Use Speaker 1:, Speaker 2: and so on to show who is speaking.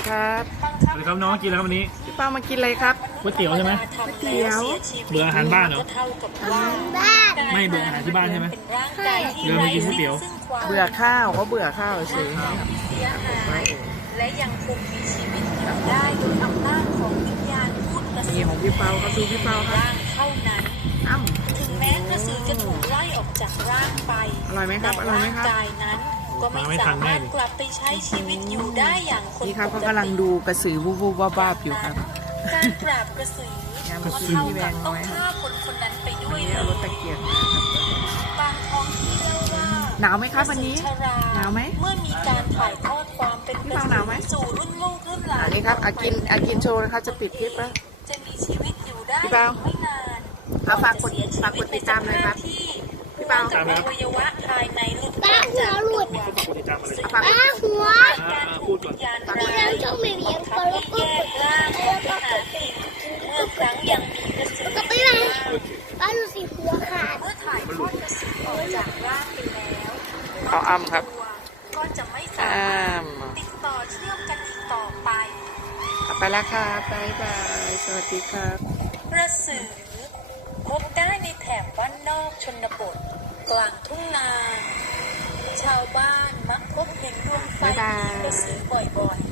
Speaker 1: ครับ
Speaker 2: สวัสดีครับน้องกินแล้วครับวันนี้
Speaker 1: พี่เป้ามากินอะไรครับ
Speaker 2: ก๋วยเตี๋ยวใช่ไหม
Speaker 1: ก๋วยเตี๋ยว
Speaker 2: เบื่ออาหารบ้านเหรอ
Speaker 3: บ้าน
Speaker 2: ไม่เบื่ออาหารที่บ้านใช่ไหมเดินมากินก๋วยเตี๋ยว
Speaker 1: เบื่อข้าวเขาเบื่อข้าวเฉย
Speaker 4: และยังคงมีชีวิตอยู่ได้โดยอำนาจของวิญญาณพูดกระ
Speaker 1: นี่
Speaker 4: สือ
Speaker 1: ของพี่เป้าครับดูพี่เป้าครับ
Speaker 4: ร่างเท่านั้น
Speaker 1: อ้ำ
Speaker 4: ถึงแม้กระสือจะถูกไล่ออกจากร่างไป
Speaker 1: อร่อยไหมครับอร่อยไหมครับ
Speaker 4: แต่างกายนั้นก็ไม่สามารถกลับไปใช้ชีวิตอยู่ได้อย่างคน
Speaker 1: นี่ครับ
Speaker 4: ป
Speaker 1: เขา
Speaker 4: ก
Speaker 1: กำลัง
Speaker 4: ติ
Speaker 1: ดูกระสือวูบวูบวาบวาบอยู่ครับ
Speaker 4: การปราบกระสือ
Speaker 1: ยัง
Speaker 4: ก็
Speaker 1: มี
Speaker 4: เท่า
Speaker 1: ที่แบ
Speaker 4: กับ
Speaker 1: ง
Speaker 4: ต้อง
Speaker 1: ไว้ครับ
Speaker 4: ฆ่าคนคนนั้นไปด้
Speaker 1: วั
Speaker 4: วน ย
Speaker 1: นี้
Speaker 4: เล
Speaker 1: เอารถ
Speaker 4: ย
Speaker 1: ตะเกียบมาครับ
Speaker 4: บางท้องที่เล่าว่า
Speaker 1: หนาวไหมครับวันนี้
Speaker 4: กระสือชรา
Speaker 1: หนาวไหม
Speaker 4: เมื่อมีการถ่ายทอดความเป็น
Speaker 1: พี่
Speaker 4: กระ
Speaker 1: ฟัง
Speaker 4: สื
Speaker 1: หนาวไหม
Speaker 4: อสู่รุ่นลูกรุ่นหลาน
Speaker 1: อันนี้ครับอากินโชว์นะครับจะปิดคลิปแล้ว
Speaker 4: จะมีชีวิตอยู่ได้
Speaker 1: พี่เปา
Speaker 4: ไม่นาน
Speaker 1: เอาฝากกดติดตามเลยครับพี่เปา
Speaker 4: จากอวัยวะภายในหลุด
Speaker 3: ป้าหัวหลุด
Speaker 2: ฝากกดติดตามมาเลย
Speaker 1: เอาฝาก
Speaker 3: ป้าหัว
Speaker 2: พูดก่อน
Speaker 4: ยาน
Speaker 3: ที่
Speaker 4: ร้า
Speaker 3: เรา
Speaker 4: ย
Speaker 3: ช่องไม่เรียนก็
Speaker 4: ทำ
Speaker 3: แล้ว
Speaker 4: ให้
Speaker 3: ก็
Speaker 4: แยกร่างของทหารผิดเมื่อครั้งยังมีกระสือ
Speaker 3: ก็ไปไหนป้าดูสิหัวขาด
Speaker 4: เมื่อถ่ายทอดกระสือออกจากร่างไปแล้ว
Speaker 1: เอาอ้ำครับ
Speaker 4: ตัวก็จะไม่สา
Speaker 1: อ้
Speaker 4: มารถ
Speaker 1: ำ
Speaker 4: ติดต่อเชื่อมกันอีกต่อไป
Speaker 1: เอาไปแล้วครับบ๊ายบายสวัสดีครับ
Speaker 4: กระสือพบได้ในแถบบ้านนอกชนบทกลางทุ่งนา ชาวบ้านมักพบเห็นดวงไฟ
Speaker 1: บ๊ายบาย
Speaker 4: มีกระสือบ่อย